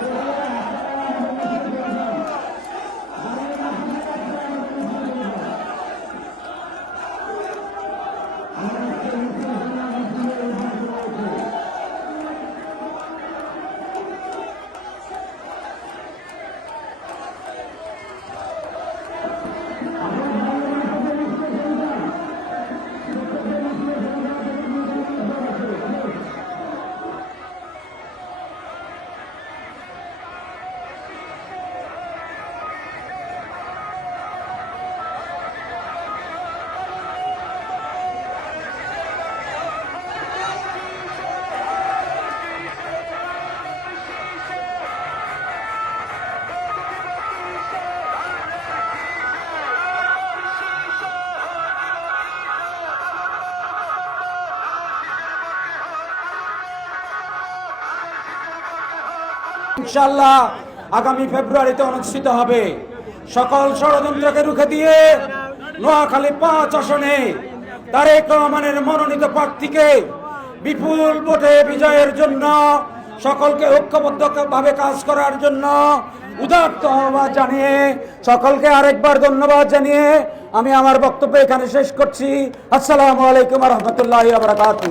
Thank you. ইনশাল্লাহ আগামী ফেব্রুয়ারিতে অনুষ্ঠিত হবে। সকল ষড়যন্ত্রকে রুখে দিয়ে নোয়াখালী পাঁচ আসনে তারেক রহমানের মনোনীত প্রার্থীকে বিপুল ভোটে বিজয়ের জন্য, সকলকে ঐক্যবদ্ধ ভাবে কাজ করার জন্য উদাত্ত আহ্বান জানিয়ে, সকলকে আরেকবার ধন্যবাদ জানিয়ে আমি আমার বক্তব্য এখানে শেষ করছি। আসসালামু আলাইকুম রহমতুল্লাহ বারাকাতু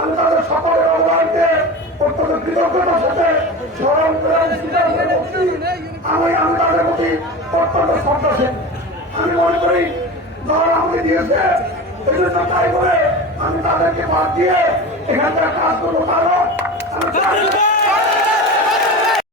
আমি তাদের সকলের অবদানকে অত্যন্ত কৃতজ্ঞতার সাথে স্মরণ করে আমি আমি তাদের প্রতি অত্যন্ত শ্রদ্ধাশীল। আমি মনে করি, দল আমাকে দিয়েছে, এই জন্য তাই করে আমি তাদেরকে বাদ দিয়ে এখানকার কাজ করব কারণ আমি